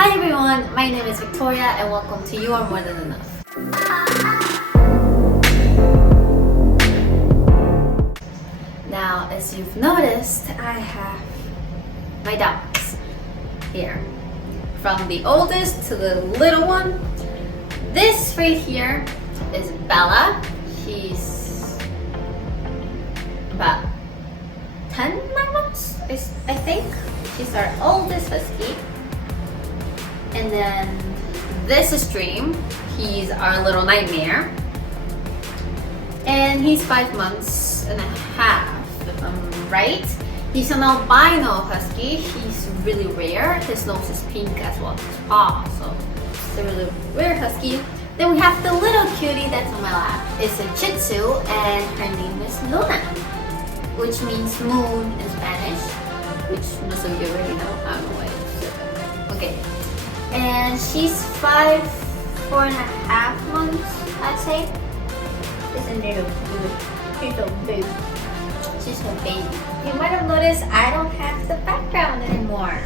Hi everyone, my name is Victoria and welcome to You Are More Than Enough. Now, as you've noticed, I have my dogs here. From the oldest to the little one. This right here is Bella. She's about 10 months, I think. She's our oldest husky. And then this is Dream. He's our little nightmare. And he's 5 months and a half, if I'm right. He's an albino husky. He's really rare. His nose is pink as well as his paw, so it's a really rare husky. Then we have the little cutie that's on my lap. It's a Shih Tzu and her name is Luna, which means moon in Spanish, which most of you already know. I don't know why it's okay. And she's 4.5 months, I'd say. She's a little baby. She's a baby. You might have noticed I don't have the background anymore.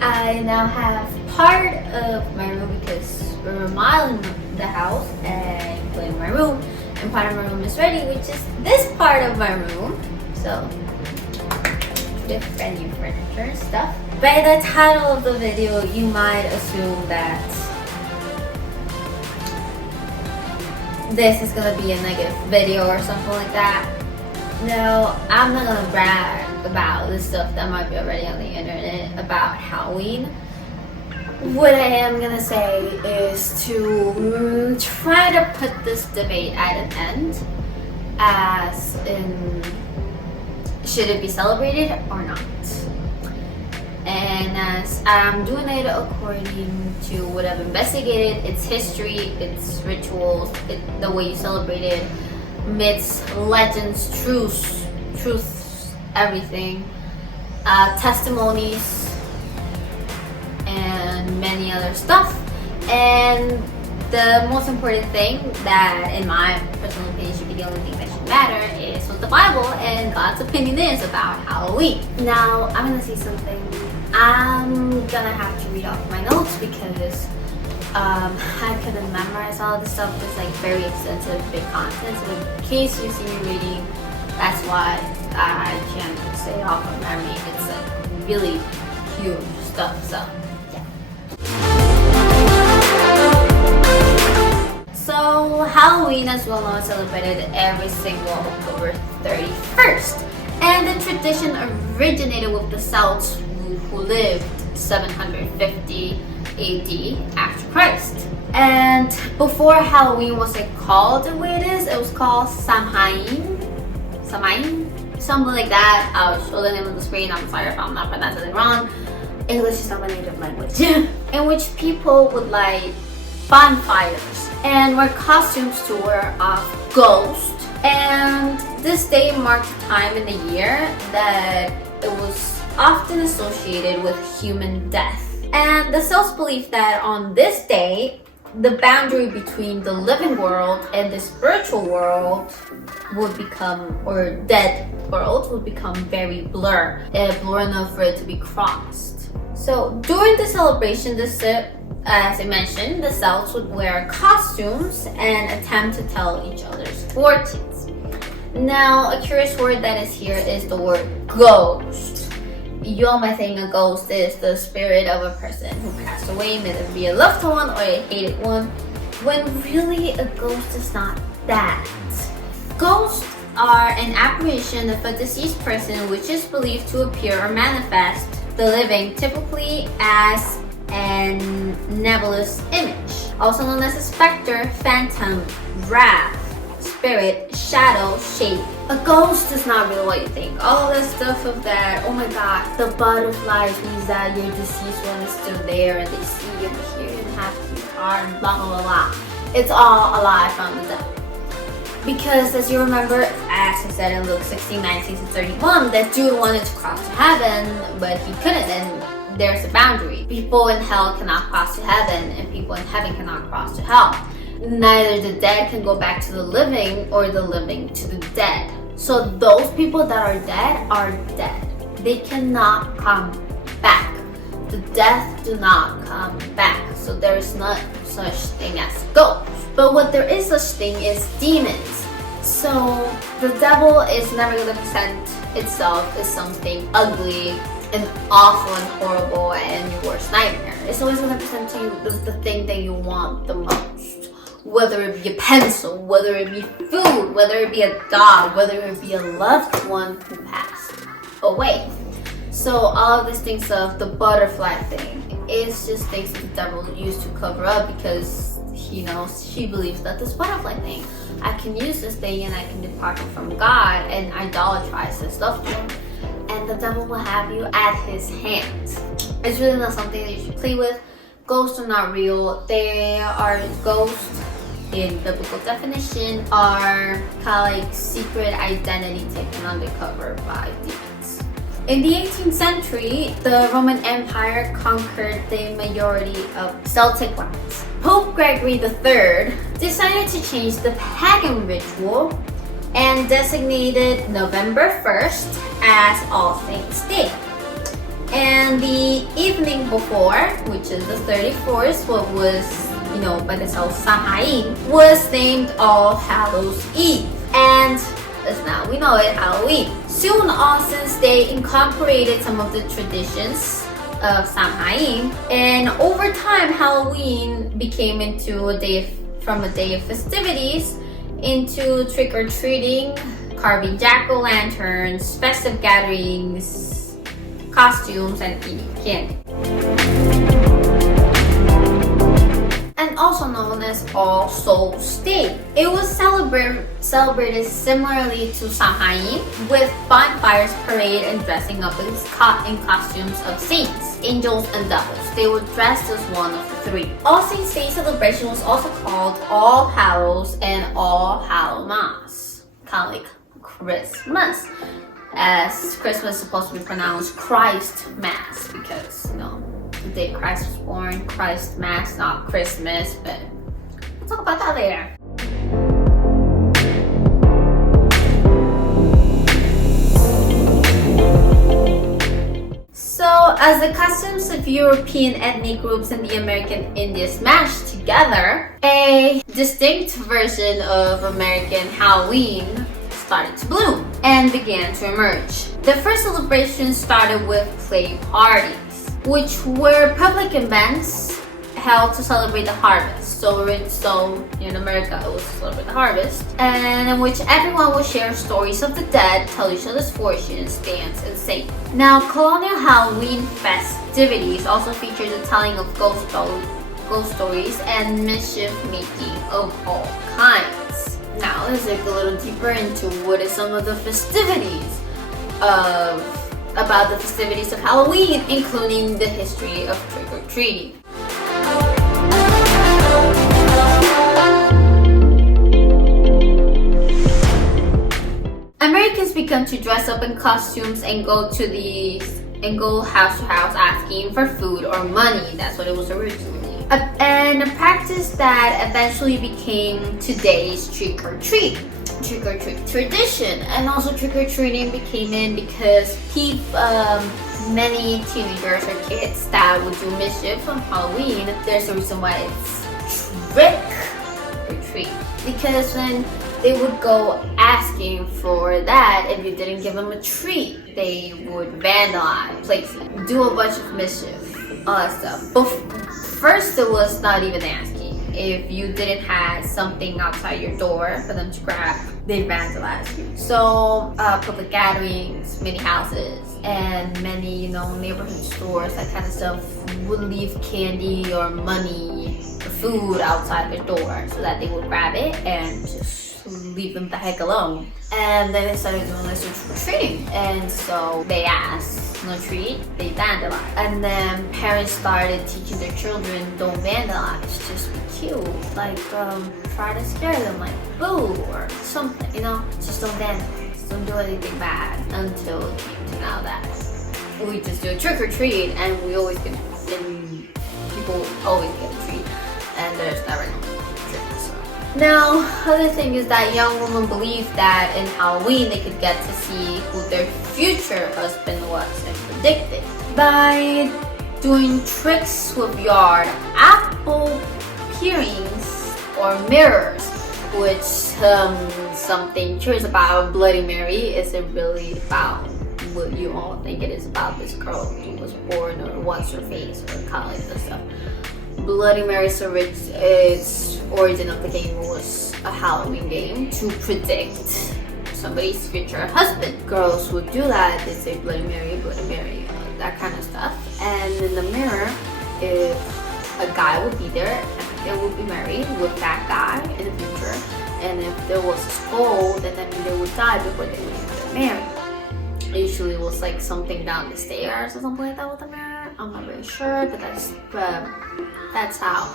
I now have part of my room because we're remodeling the house and putting my room, and part of my room is ready, which is this part of my room. So with brand new furniture and stuff. By the title of the video, you might assume that this is gonna be a negative video or something like that. No, I'm not gonna brag about the stuff that might be already on the internet about Halloween. What I am gonna say is to try to put this debate at an end, as in, should it be celebrated or not? And as I'm doing it according to what I've investigated, its history, its rituals, the way you celebrate it, myths, legends, truths, everything, testimonies, and many other stuff. And the most important thing that, in my personal opinion, should be the only thing that should matter is what the Bible and God's opinion is about Halloween. Now, I'm gonna say something. I'm gonna have to read off my notes because I couldn't memorize all this stuff. It's like very extensive, big content. So in case you see me reading, that's why I can't say it off of memory. It's like really huge stuff. So yeah. So Halloween, as well known, is celebrated every single October 31st. And the tradition originated with the Celts who lived 750 AD after Christ. And before Halloween was like called the way it is, it was called SAMHAIN, something like that. I'll show the name on the screen. I'm sorry if I'm not pronouncing it wrong. English is not my native language. In which people would light bonfires and wear costumes to wear off ghosts. And this day marked a time in the year that it was often associated with human death. And the Celts believed that on this day, the boundary between the living world and the spiritual world would become, or dead world would become very blur enough for it to be crossed. So during the celebration, as I mentioned, the Celts would wear costumes and attempt to tell each other's fortunes. Now, a curious word that is here is the word ghost. You all might think a ghost is the spirit of a person who passed away, whether it be a loved one or a hated one, when really a ghost is not that. Ghosts are an apparition of a deceased person which is believed to appear or manifest the living, typically as an nebulous image, also known as a specter, phantom, wrath, spirit, shadow, shape. A ghost is not really what you think. All of that stuff of that, oh my god, the butterflies means that your deceased one is still there and they see you and hear you and have your heart and blah blah blah blah. It's all a lie from the devil. Because as you remember, as I said in Luke 16:19-31, that Jude wanted to cross to heaven, but he couldn't, and there's a boundary. People in hell cannot cross to heaven, and people in heaven cannot cross to hell. Neither the dead can go back to the living or the living to the dead. So those people that are dead, they cannot come the death do not come back. So there is not such thing as ghosts. But what there is such thing is demons. So the devil is never going to present itself as something ugly and awful and horrible and your worst nightmare. It's always going to present to you the thing that you want the most. Whether it be a pencil, whether it be food, whether it be a dog, whether it be a loved one who passed away. So all of these things of the butterfly thing is just things that the devil used to cover up because she believes that this butterfly thing, I can use this thing and I can depart from God and idolatrize this stuff to him. And the devil will have you at his hands. It's really not something that you should play with. Ghosts are not real. They are ghosts in biblical definition are kind of like secret identity taken undercover by demons. In the 18th century, the Roman Empire conquered the majority of Celtic lands. Pope Gregory III decided to change the pagan ritual and designated November 1st as All Saints' Day. And the evening before, which is the 31st, what was by the SAMHAIN, was named All-Hallows Eve. And as now we know it, Halloween. Soon All Saints' Day incorporated some of the traditions of Samhain, and over time Halloween became from a day of festivities into trick-or-treating, carving jack-o'-lanterns, festive gatherings, costumes, and eating candy. And also known as All Souls Day. It was celebrated similarly to Samhain, with bonfires, parade, and dressing up in costumes of saints, angels, and devils. They were dressed as one of the three. All Saints' Day celebration was also called All Hallows and All Hallowmas, kind of like Christmas, as Christmas is supposed to be pronounced Christ Mass because the day Christ was born, Christ Mass, not Christmas, but we'll talk about that later. So, as the customs of European ethnic groups and the American Indians mashed together, a distinct version of American Halloween started to bloom and began to emerge. The first celebration started with play parties, which were public events held to celebrate the harvest. So in America, it was to celebrate the harvest, and in which everyone would share stories of the dead, tell each other's fortunes, dance, and sing. Now, colonial Halloween festivities also featured the telling of ghost stories and mischief making of all kinds. Now, let's dig a little deeper into what is some of the festivities about the festivities of Halloween, including the history of trick-or-treating. Americans began to dress up in costumes and go house to house asking for food or money. That's what it was originally. And a practice that eventually became today's trick-or-treat tradition. And also trick-or-treating became in because many teenagers or kids that would do mischief on Halloween. There's a reason why it's trick-or-treat, because when they would go asking for that, if you didn't give them a treat, they would vandalize places, do a bunch of mischief, all that stuff. But first, it was not even asking. If you didn't have something outside your door for them to grab, they vandalize you. So public gatherings, many houses, and many neighborhood stores, that kind of stuff, would leave candy or money or food outside their door so that they would grab it and just leave them the heck alone. And then they started doing this trick-or-treating, and so they asked, no treat, they vandalize. And then parents started teaching their children, don't vandalize, just be cute, like try to scare them, like boo or something, just don't vandalize, don't do anything bad, until it came to now that we just do a trick-or-treat and we always get, and people always get a treat, and there's never no trick. So now, other thing is that young women believed that in Halloween they could get to see who their future husband was and predict it. By doing tricks with yard, apple peelings, or mirrors. Which something curious about Bloody Mary isn't really about what you all think it is about. This girl who was born, or what's her face, or kind of like this stuff. Bloody Mary's origin of the game was a Halloween game to predict somebody's future husband. Girls would do that. They say Bloody Mary, that kind of stuff. And in the mirror, if a guy would be there, they would be married with that guy in the future. And if there was a skull, then that means they would die before they would get married. Usually it was like something down the stairs or something like that with the mirror. I'm not really sure, but that's how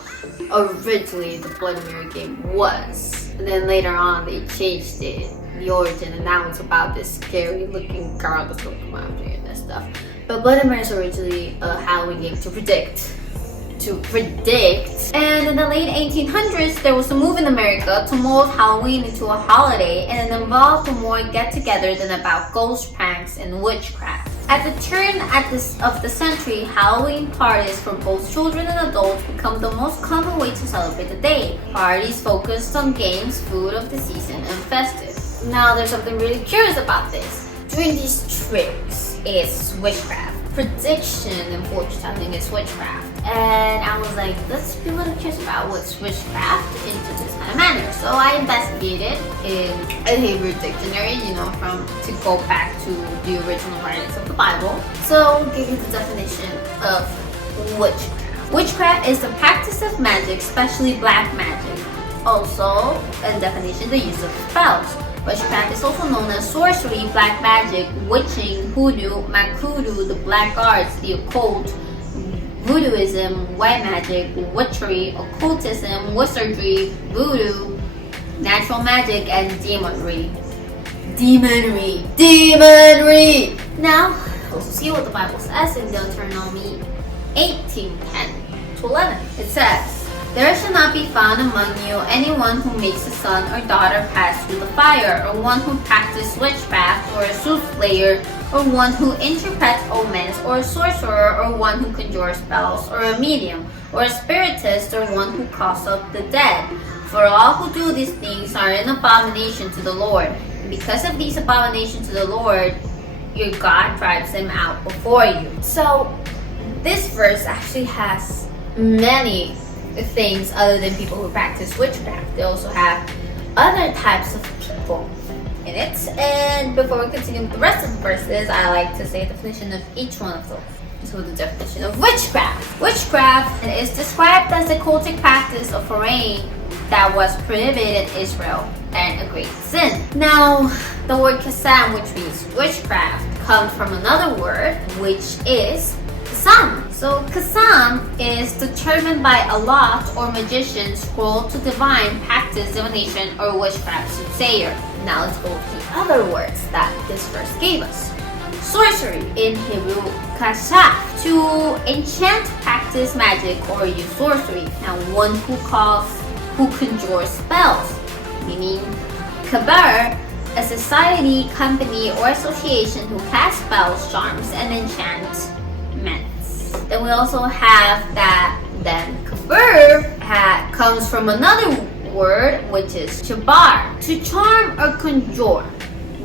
originally the Bloody Mary game was. And then later on they changed it, the origin, and now it's about this scary looking girl that's going to come after you and that stuff. But Bloody Mary is originally a Halloween game to predict. And in the late 1800s, there was a move in America to mold Halloween into a holiday, and it involved more get-together than about ghost pranks and witchcraft. At the turn of the century, Halloween parties for both children and adults become the most common way to celebrate the day. Parties focused on games, food of the season, and festive. Now, there's something really curious about this. Doing these tricks is witchcraft. Prediction and fortune telling is witchcraft. And I was like, let's be a little curious about what's witchcraft into this kind of manner. So I investigated in a Hebrew dictionary, to go back to the original writings of the Bible. So I'll give you the definition of witchcraft. Witchcraft is the practice of magic, especially black magic. Also, in definition, the use of spells. Witchcraft is also known as sorcery, black magic, witching, hoodoo, makudu, the black arts, the occult, voodooism, white magic, witchery, occultism, wizardry, voodoo, natural magic, and demonry. Now, let's see what the Bible says in Deuteronomy 18:10-11. It says, "There shall not be found among you anyone who makes a son or daughter pass through the fire, or one who practices witchcraft, or a soothsayer, or one who interprets omens, or a sorcerer, or one who conjures spells, or a medium, or a spiritist, or one who calls up the dead. For all who do these things are an abomination to the Lord. And because of these abominations to the Lord, your God drives them out before you." So, this verse actually has many things other than people who practice witchcraft. They also have other types of people in it. And before we continue with the rest of the verses, I like to say the definition of each one of them. So the definition of witchcraft. Witchcraft is described as the cultic practice of foreign that was prohibited in Israel and a great sin. Now, the word kasam, which means witchcraft, comes from another word, which is kasam. So kasam is determined by a lot or magician scroll to divine, practice divination, or witchcraft soothsayer. Now let's go with the other words that this verse gave us. Sorcery, in Hebrew kashaf, to enchant, practice magic, or use sorcery. Now one who conjures spells, meaning kabar, a society, company, or association who casts spells, charms, and enchantments. Then we also have that kabir comes from another word, which is shabar, to charm or conjure.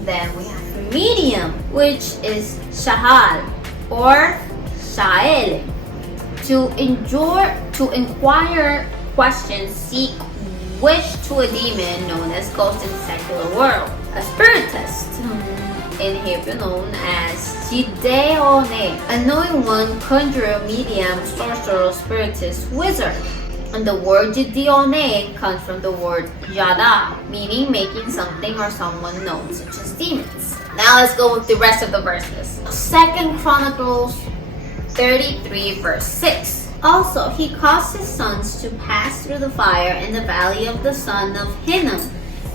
Then we have medium, which is shahal or shael, to inquire, question, seek, wish to a demon known as ghost in the secular world. A spiritist, in Hebrew known as Gideone, a knowing one, conjurer, medium, sorcerer, spiritist, wizard. And the word Gideone comes from the word Yada, meaning making something or someone known, such as demons. Now let's go with the rest of the verses. 2 Chronicles 33 verse 6. Also, he caused his sons to pass through the fire in the valley of the son of Hinnom.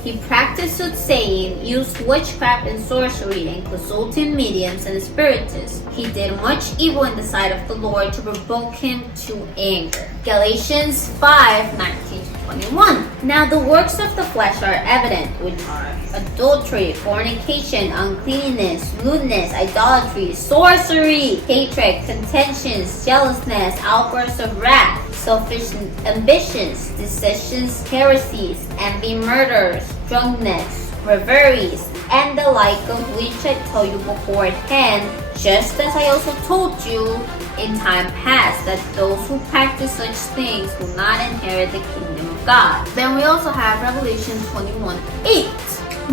He practiced soothsaying, used witchcraft and sorcery, and consulted mediums and spiritists. He did much evil in the sight of the Lord to provoke him to anger. Galatians 5:19 21. Now the works of the flesh are evident, which are adultery, fornication, uncleanness, lewdness, idolatry, sorcery, hatred, contentions, jealousness, outbursts of wrath, selfish ambitions, decisions, heresies, envy, murders, drunkenness, revelries, and the like, of which I tell you beforehand, just as I also told you in time past, that those who practice such things will not inherit the kingdom of God. Then we also have Revelation 21:8.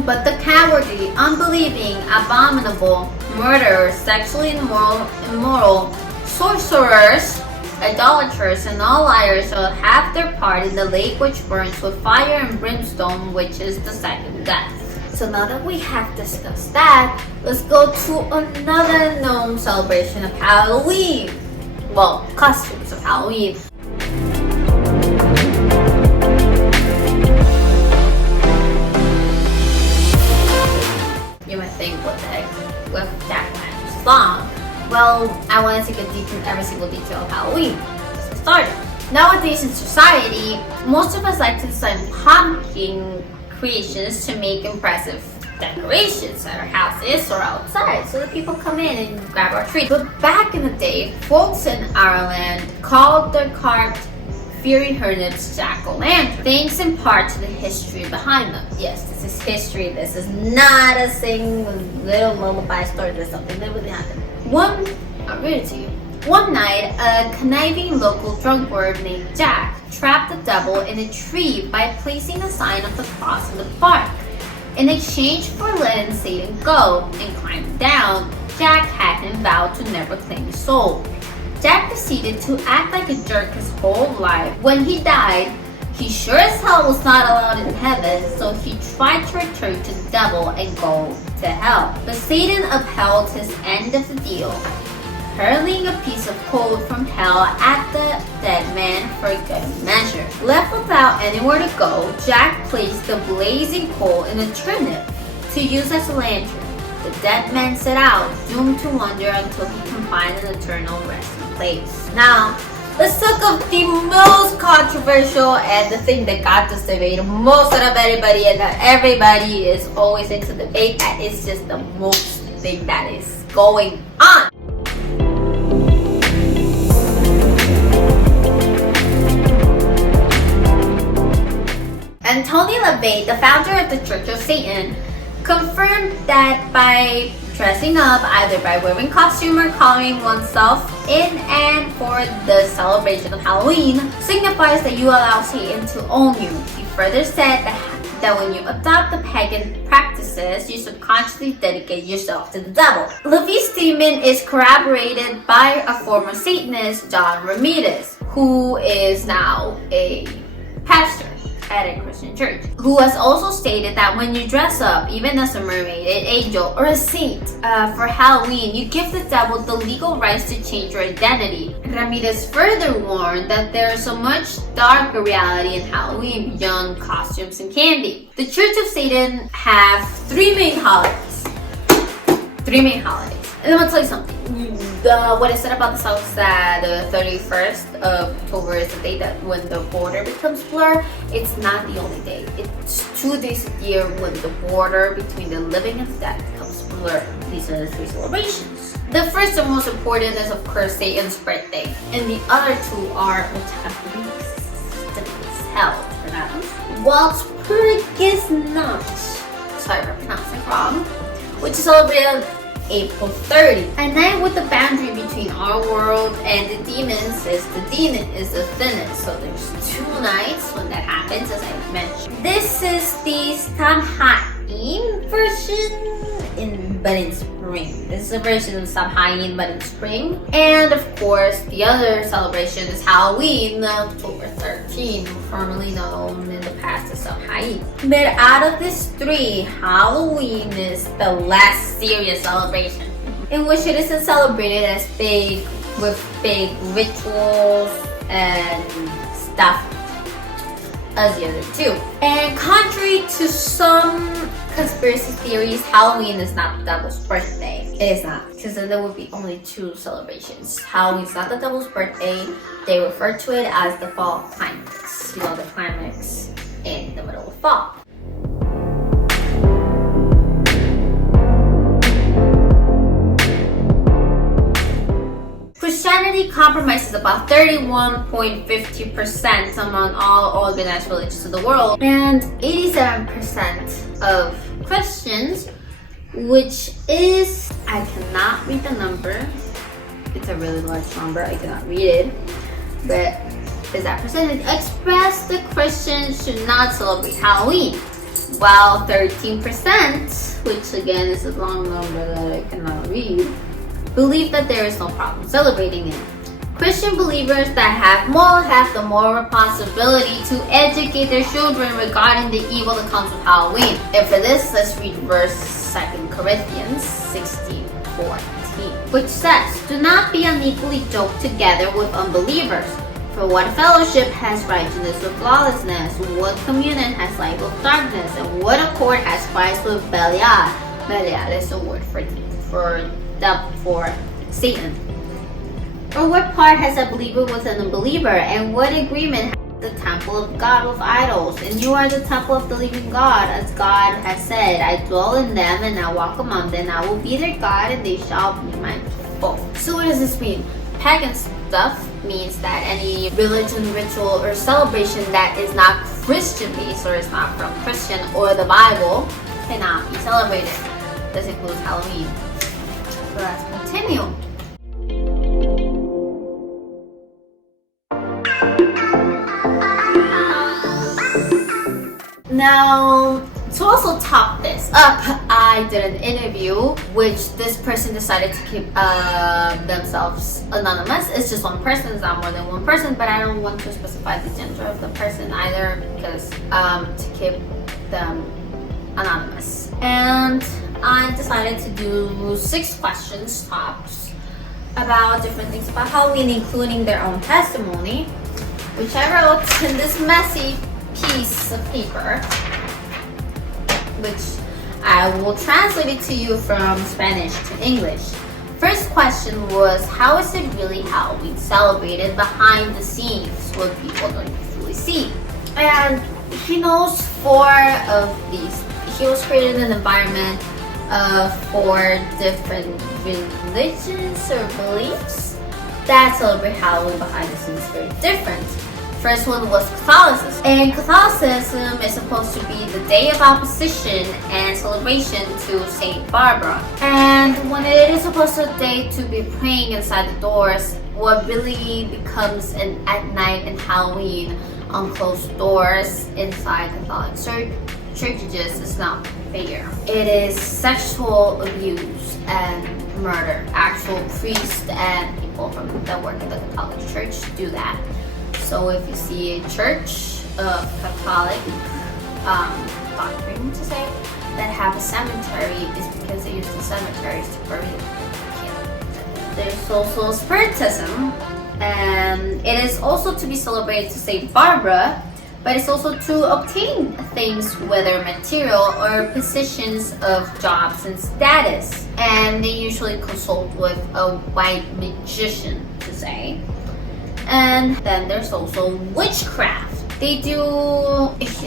But the cowardly, unbelieving, abominable, murderers, sexually immoral, sorcerers, idolaters, and all liars shall have their part in the lake which burns with fire and brimstone, which is the second death. So now that we have discussed that, let's go to another known celebration of Halloween. Well, costumes of Halloween. You might think, what the heck, with jack-o'-lanterns long? Well, I want to take a deep into every single detail of Halloween. Let's get started. Nowadays in society, most of us like to design pumpkin creations to make impressive decorations at our houses or outside so that people come in and grab our treat. But back in the day, folks in Ireland called their carved fiery turnips jack-o'-lantern, thanks in part to the history behind them. Yes, this is history. This is not a single little lullaby story. There's something that really happened. I'll read it to you. One night, a conniving local drunkard named Jack trapped the devil in a tree by placing a sign of the cross in the bark. In exchange for letting Satan go and climb down, Jack had him vow to never claim his soul. Jack proceeded to act like a jerk his whole life. When he died, he sure as hell was not allowed in heaven, so he tried to return to the devil and go to hell. But Satan upheld his end of the deal, hurling a piece of coal from hell at the dead man for good measure. Left without anywhere to go, Jack placed the blazing coal in a turnip to use as a lantern. The dead man set out, doomed to wander until he can find an eternal resting place. Now, let's talk of the most controversial and the thing that got this debate most out of anybody, and that everybody is always into debate. That is just the most thing that is going on. Anthony LaVey, the founder of the Church of Satan, confirmed that by dressing up, either by wearing costume or calling oneself in and for the celebration of Halloween, signifies that you allow Satan to own you. He further said that when you adopt the pagan practices, you subconsciously dedicate yourself to the devil. LaVey's statement is corroborated by a former Satanist, John Ramirez, who is now a pastor at a Christian church, who has also stated that when you dress up, even as a mermaid, an angel, or a saint for Halloween, you give the devil the legal rights to change your identity. Ramirez further warned that there is a much darker reality in Halloween beyond costumes and candy. The Church of Satan have three main holidays. And I'm gonna tell you something. What I said about the South is that the 31st of October is the day that when the border becomes blur. It's not the only day. It's 2 days a year when the border between the living and the dead becomes blurred. These are the three celebrations. The first and most important is, of course, Satan's birthday. And the other two are Walpurgisnacht. Sorry if I pronounced it wrong. Which is celebrated April 30. A night with the boundary between our world and the demons is the thinnest. So there's 2 nights when that happens, as I mentioned. This is the SAMHAIN version, but in spring. This is a version of SAMHAIN, but in spring. And of course, the other celebration is Halloween, October 13th, formerly known in the past as SAMHAIN. But out of these 3, Halloween is the less serious celebration, in which it isn't celebrated as big, with big rituals and stuff. as the other two. And contrary to some conspiracy theories, Halloween is not the devil's birthday. It is not, because then there would be only two celebrations. Halloween is not the devil's birthday. They refer to it as the fall climax. You know, the climax in the middle of fall. Christianity compromises about 31.50% among all organized religions of the world, and 87% of Christians, which is, I cannot read the number, it's a really large number, I cannot read it, but is that percentage, express that Christians should not celebrate Halloween, while 13%, which again is a long number that I cannot read, believe that there is no problem celebrating it. Christian believers that have the moral responsibility to educate their children regarding the evil that comes with Halloween. And for this, let's read verse 2 Corinthians 16:14, which says, "Do not be unequally yoked together with unbelievers. For what fellowship has righteousness with lawlessness? What communion has light with darkness? And what accord has Christ with Belial?" Belial is a word for Satan. Or what part has a believer with an unbeliever? And what agreement has the temple of God with idols? And you are the temple of the living God, as God has said, "I dwell in them and I walk among them. I will be their God and they shall be my people." So what does this mean? Pagan stuff means that any religion, ritual, or celebration that is not Christian based or is not from Christian or the Bible cannot be celebrated. This includes Halloween. So let's continue. Now, to also top this up, I did an interview which this person decided to keep themselves anonymous. It's just one person, it's not more than one person, but I don't want to specify the gender of the person either because to keep them anonymous. And I decided to do 6 questions tops about different things about Halloween, including their own testimony, which I wrote in this messy piece of paper, which I will translate it to you from Spanish to English. First question was, how is it really Halloween celebrated behind the scenes, what people don't usually see? And he knows 4 of these. He was created in an environment of 4 different religions or beliefs that celebrate Halloween behind the scenes very different. First one was Catholicism. And Catholicism is supposed to be the day of opposition and celebration to Saint Barbara. And when it is supposed to day to be praying inside the doors, what really becomes at night and Halloween on closed doors inside Catholic churches is not fair. It is sexual abuse and murder. Actual priests and people that work in the Catholic Church do that. So if you see a church of Catholic doctrine to say that have a cemetery, is because they use the cemeteries to bury the kill. There's also Spiritism, and it is also to be celebrated to Saint Barbara, but it's also to obtain things, whether material or positions of jobs and status. And they usually consult with a white magician to say. And then there's also witchcraft. They do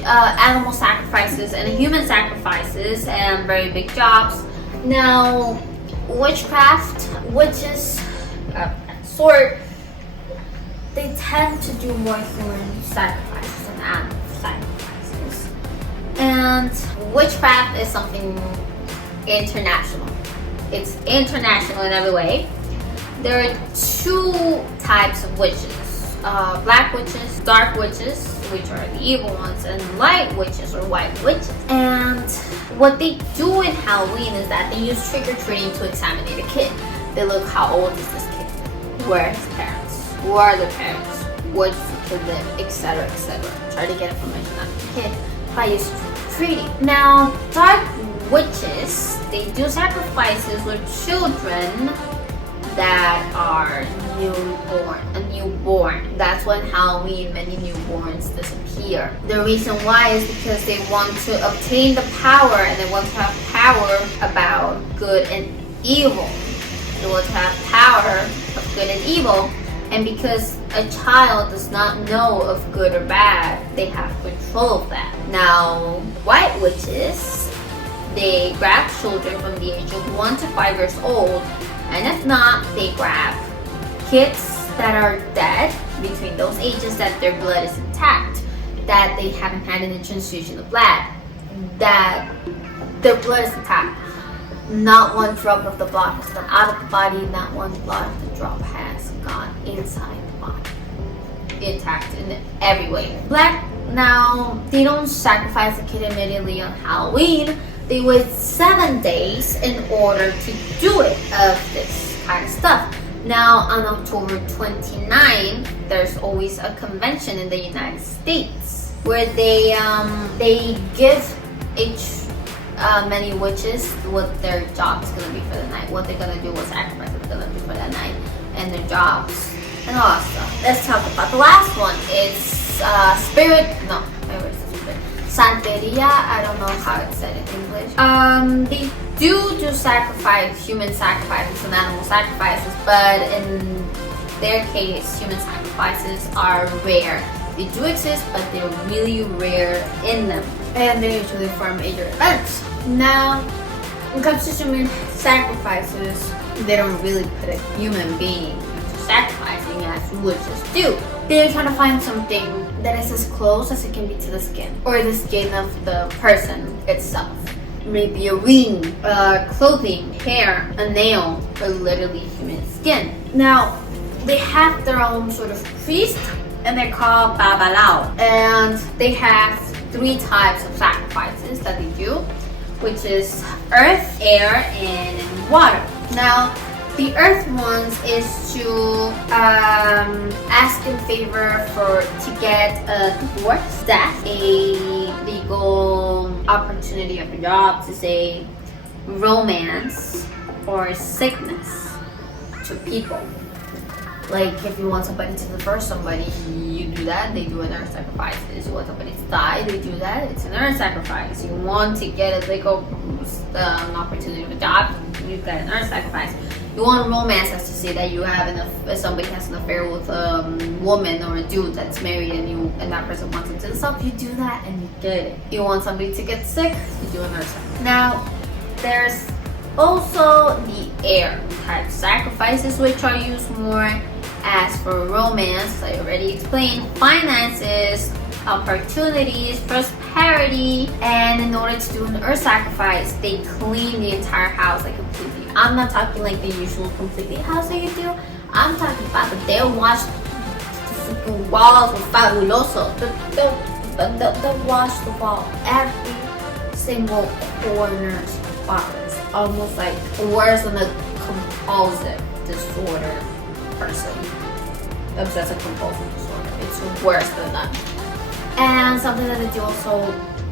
animal sacrifices and human sacrifices and very big jobs. Now, witchcraft, witches, they tend to do more human sacrifices than animal sacrifices. And witchcraft is something international. It's international in every way. There are 2 types of witches. Black witches, dark witches, which are the evil ones, and light witches or white witches. And what they do in Halloween is that they use trick-or-treating to examine the kid. They look, how old is this kid? Where are his parents? Who are the parents? Where does the kid live? Etc., etc. Try to get information out of the kid by using trick-or-treating. Now, dark witches, they do sacrifices with children that are newborn. That's when Halloween, many newborns disappear. The reason why is because they want to obtain the power, and they want to have power about good and evil. They want to have power of good and evil, and because a child does not know of good or bad, they have control of that. Now, white witches, they grab children from the age of 1 to 5 years old, and if not, they grab kids that are dead between those ages, that their blood is intact, that they haven't had any transfusion of blood, that their blood is intact. Not one drop of the blood has gone out of the body, not one blood of the drop has gone inside the body. Intact in every way. Black, now, they don't sacrifice a kid immediately on Halloween. They wait 7 days in order to do it, of this kind of stuff. Now, on October 29th, there's always a convention in the United States where they give many witches what their job is going to be for the night, what they're going to do, what sacrifice they're going to do for that night, and their jobs, and all that stuff. Let's talk about the last one. It's Santeria. I don't know how it's said in English. They do human sacrifices and animal sacrifices, but in their case, human sacrifices are rare. They do exist, but they're really rare in them, and they're usually for major events. Now, when it comes to human sacrifices, they don't really put a human being to sacrificing as witches do. They're trying to find something that is as close as it can be to the skin, or the skin of the person itself. Maybe a ring, clothing, hair, a nail, or literally human skin. Now, they have their own sort of priest, and they're called babalao. And they have 3 types of sacrifices that they do, which is earth, air, and water. Now, the earth ones is to ask in favor to get a divorce, death, a legal opportunity of a job, to say romance, or sickness to people. Like, if you want somebody to divorce somebody, you do that, they do an earth sacrifice. If you want somebody to die, they do that, it's an earth sacrifice. You want to get a legal opportunity of a job, you get an earth sacrifice. You want romance, as to say that you have somebody has an affair with a woman or a dude that's married, and that person wants it to yourself, you do that and you get it. You want somebody to get sick, you do an earth sacrifice. Now, there's also the air type sacrifices, which are used more as for romance, I already explained, finances, opportunities, prosperity, and in order to do an earth sacrifice, they clean the entire house like completely. I'm not talking like the usual completely house that you do. I'm talking about that they'll wash the walls with fabuloso. They'll wash the wall, every single corner spotless, almost like worse than a compulsive disorder person. Obsessive compulsive disorder. It's worse than that. And something that they do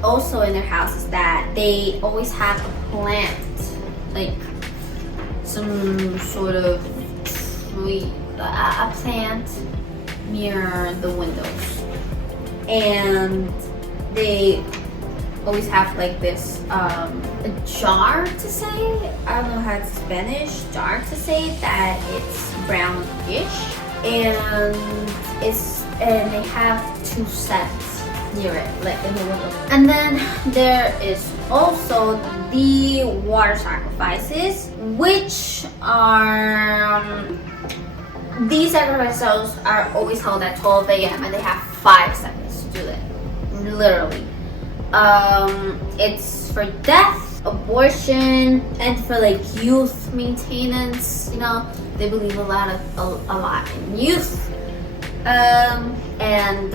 also in their house is that they always have a plant, like some sort of tree, a plant near the windows, and they always have like this a jar to say, I don't know how it's Spanish, jar to say, that it's brownish, and they have 2 sets near it, like in the window. And then there is also the water sacrifices, which are these sacrifices are always held at 12 a.m. and they have 5 seconds to do it, literally. It's for death, abortion, and for like youth maintenance. You know, they believe a lot in youth. And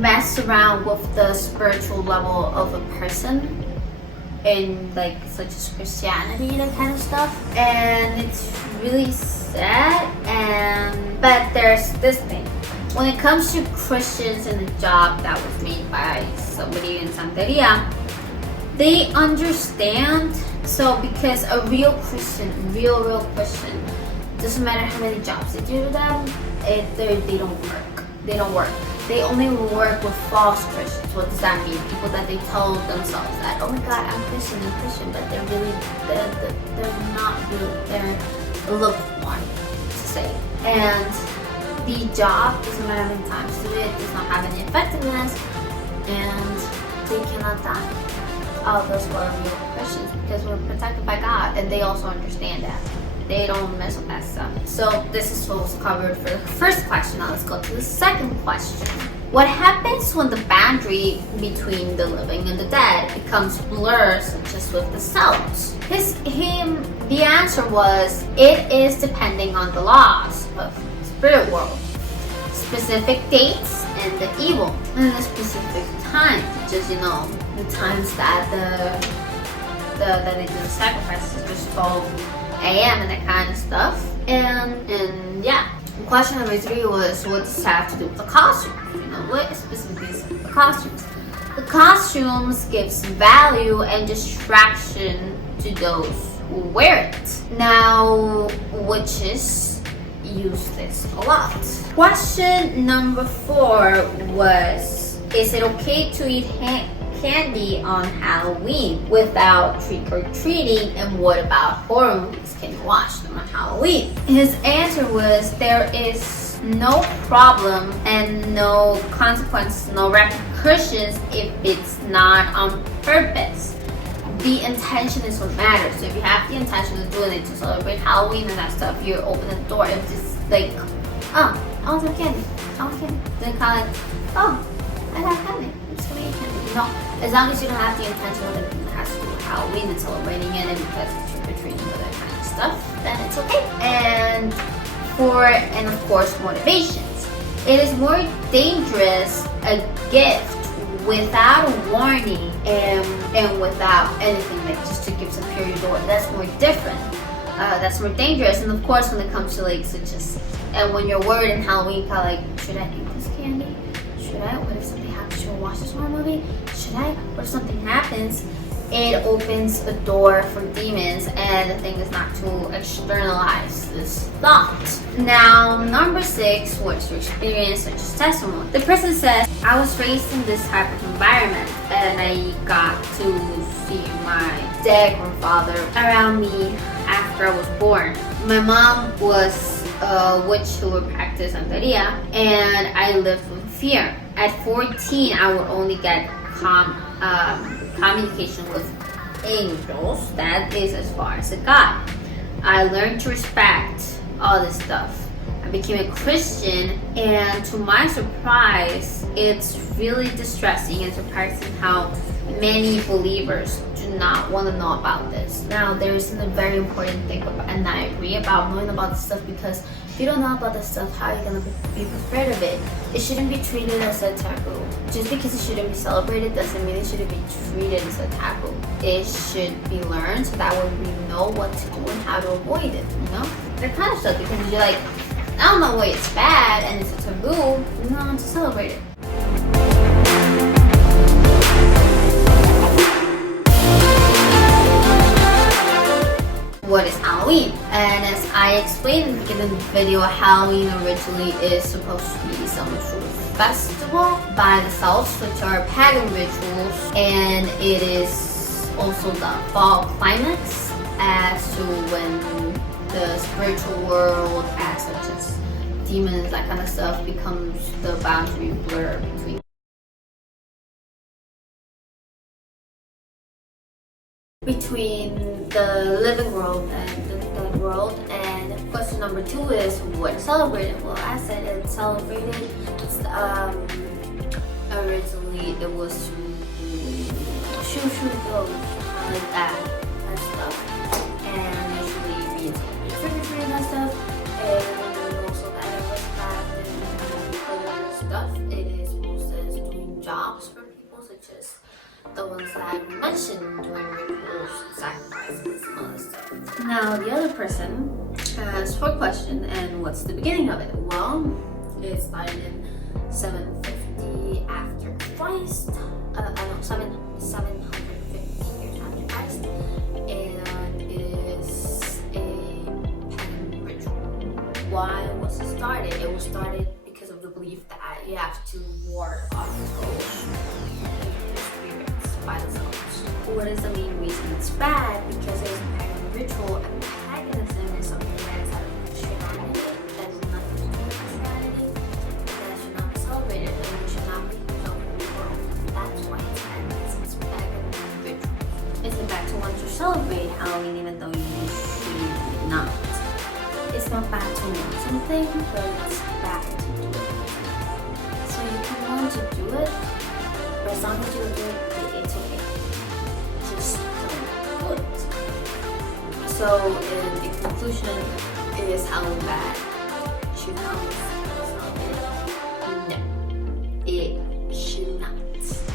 mess around with the spiritual level of a person, in like such as Christianity, that kind of stuff. And it's really sad. But there's this thing. When it comes to Christians and the job that was made by somebody in Santeria, they understand. So because a real Christian, real Christian Doesn't matter how many jobs they do to them, they don't work. They don't work. They only work with false Christians. What does that mean? People that they tell themselves that, oh my God, I'm Christian, but they're not really, they're lukewarm, to say. And the job doesn't matter how many times do it, does not have any effectiveness, and they cannot die. All those who are real Christians, because we're protected by God, and they also understand that. They don't mess with that stuff. So this is what was covered for the first question. Now let's go to the second question. What happens when the boundary between the living and the dead becomes blurred, such as with the cells? The answer was, it is depending on the laws of the spirit world, specific dates, and the evil, and the specific time, just the times that that they do the sacrifices, just 12 a.m. and that kind of stuff. And yeah. Question number 3 was, what does it have to do with the costumes? What specifically is the costumes? The costumes gives value and distraction to those who wear it. Now, witches use this a lot. Question number 4 was, is it okay to eat candy on Halloween without trick-or-treating, and what about horror movies? Can you watch them on Halloween? His answer was, there is no problem and no consequences, no repercussions if it's not on purpose. The intention is what matters. So if you have the intention of doing it to celebrate Halloween and that stuff, you open the door. If it's like, oh, I want some candy. Then kind of like, oh, I got candy. I'm just gonna eat candy. As long as you don't have the intention of it has to do with Halloween and celebrating it, and because it's trick-or-treating and that kind of stuff, then it's okay. And of course, motivations. It is more dangerous a gift without a warning and without anything, like just to give some period door. That's more different. That's more dangerous. And of course, when it comes to like such as, and when you're worried in Halloween, kind of like, should I eat this candy? Should I? What if something happens? Should I watch this horror movie? Should I? What if something happens? It opens a door for demons, and the thing is not to externalize this thought. Now, number 6, what's your experience such as testimony? The person says, I was raised in this type of environment, and I got to see my dead grandfather around me after I was born. My mom was a witch who would practice Santeria, and I lived with fear. At 14, I would only get communication with angels. That is as far as it got. I learned to respect all this stuff. I became a Christian, and to my surprise, it's really distressing and surprising how many believers do not want to know about this. Now, there is a very important thing about, and I agree about knowing about this stuff, because if you don't know about this stuff, how are you going to be prepared of it? It shouldn't be treated as a taboo. Just because it shouldn't be celebrated doesn't mean it shouldn't be treated as a taboo. It should be learned so that way we know what to do and how to avoid it, That kind of stuff, because you're like, I don't know why it's bad and it's a taboo, to celebrate it. What is Halloween? And as I explained in the beginning of the video, Halloween originally is supposed to be some sort of festival by the Celts, which are pagan rituals, and it is also the fall climax as to when the spiritual world, as such as demons, that kind of stuff, becomes the boundary blur between the living world and the dead world. And question number 2 is, what is celebrated? Well, I said it's celebrated. It's originally it was shoo goes like that and stuff, and usually we trick-or-treating and stuff, and also that it was that and other stuff. It is also doing jobs for people, such as the ones that I mentioned, doing rituals, sacrifices, and all this stuff. Now, the other person has 4 questions, and what's the beginning of it? Well, it started in 750 after Christ. 750 years after Christ, and it is a pagan ritual. why was it started? It was started because of the belief that you have to ward off ghosts and spirits by themselves. What is the main reason it's bad? Because it's a pagan ritual, and paganism is something that is out of Christianity, that is nothing to do with Christianity, that should not be celebrated, and it should not be shown in the world. That's why it's bad, because it's pagan ritual. It's bad to want to celebrate Halloween even though you should not. It's not bad to want something, but it's bad to do it. So you can want to do it, but as long as you do it, it's okay. Just don't do it. So in conclusion, is how bad should Halloween celebrate? No, it should not.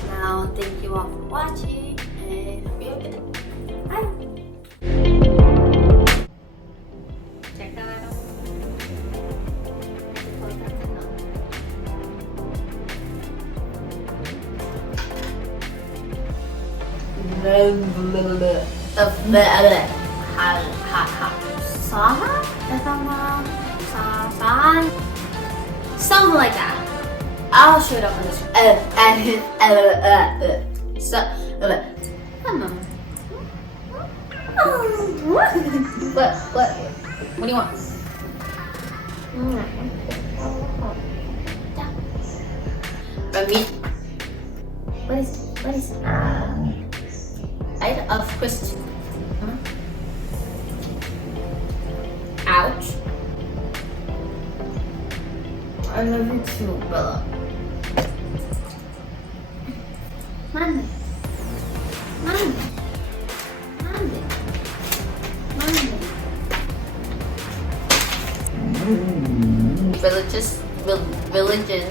Now, thank you all for watching, and hope you have a good day. Bye. Something like that. I'll show it up on this. What do you want? Remy. What is Light of Christian. Ouch. I love you too, Bella. Monday. Religion